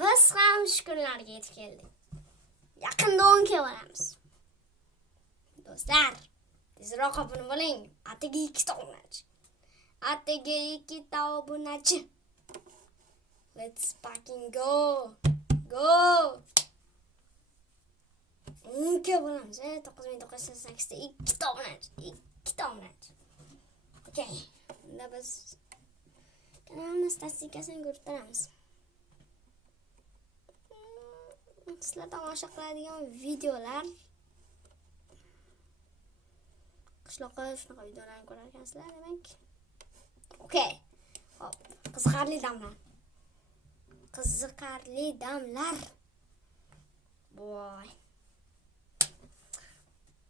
biz ham shu kunlarga yetib keldik. Yaqinda 10 ga boramiz. Do'stlar, tezroq obuna bo'ling. Atigi 2 ta obunachi. Atigi 2 ta obunachi. Let's fucking go. Go. 10 ga bo'lamiz. 9988 ta 2 ta obunachi. 2 ta obunachi. Okay. Unda biz kanalimiz statistikasini ko'rib turamiz. Sizlar tomosha qiladigan videolar qishloqqa shunaqa videolarni ko'rar ekansizlar demak. Okay. Hop, qiziqarli damlar. Qiziqarli damlar. Voy.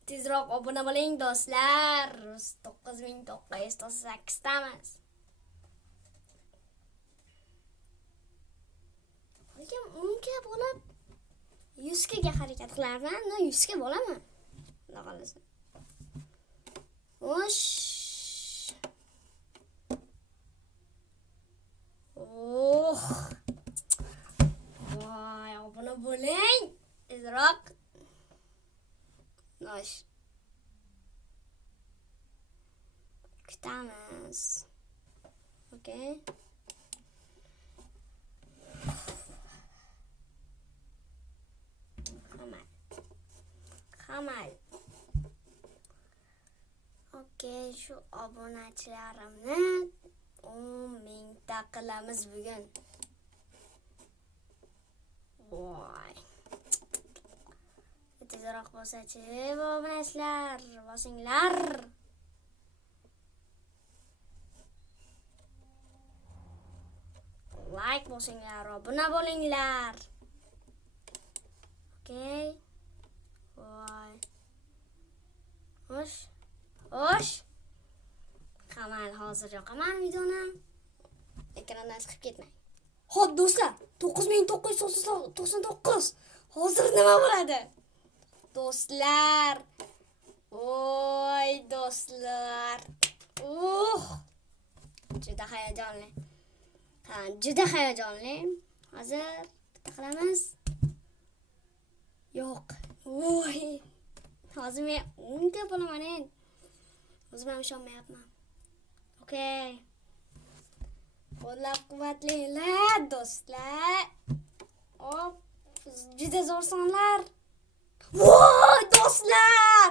Tezroq obuna bo'ling do'stlar. 9998 tamiz. Lekin 10 ga bo'lib 100 ga harakat qilarman. 100 ga bo'laman. Xudo xolasa. Osh. Oh. Voy, obuna bo'ling. Tezroq. Osh. Kutamiz. Okay. Qamal. Okay, shu obunachilarimni 10 ta qilamiz bugun. Voy. Tezroq bo'lsa-chi, obunachilar, bosinglar. Like bosinglar, obuna bo'linglar. Okay. Voy. Xo'sh. Qamal hozir yoqaman videoni. Ekrandan chiqib ketmang. Xo'p do'stlar, 9999. Hozir nima bo'ladi? Do'stlar. Voy do'stlar. Juda hayajonli. Juda hayajonli. Hozir bitta qilamiz. Yo'q. Voy. Hozir men 10 ga bo'laman endi. O'zim ham ishonmayapman. Okay. Qo'llab-quvvatlanglar do'stlar. Hop, juda zo'r sonlar. Voy do'stlar.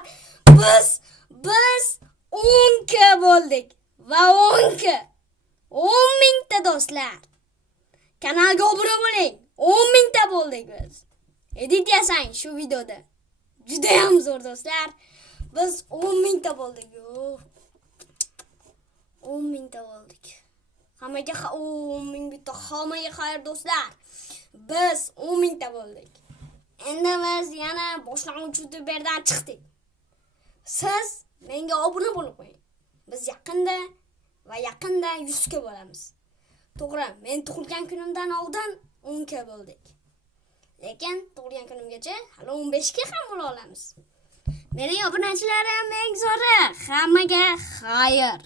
Biz 10 ga bo'ldik. Va 10 ga 10 ta do'stlar. Kanalga obuna bo'ling. 10 ta bo'ldik biz. Edit yasang shu videoda. Juda ham zo'r do'stlar. Biz 10 ta bo'ldik. 10 ta bo'ldik. Hammaga 10 bitta hammaga xayr do'stlar. Biz 10 ta bo'ldik. Endi biz yana boshlang'ich YouTuberdan chiqdik. Siz menga obuna bo'lib qo'ying. Biz yaqinda 100 ga bo'lamiz. To'g'ri, men tug'ilgan kunimdan oldin 10 ga bo'ldik. Lekin tug'ilgan kunimgacha hali 15 ga ham bo'la olamiz. Mening obunachilarim eng zo'ri. Hammaga xayr.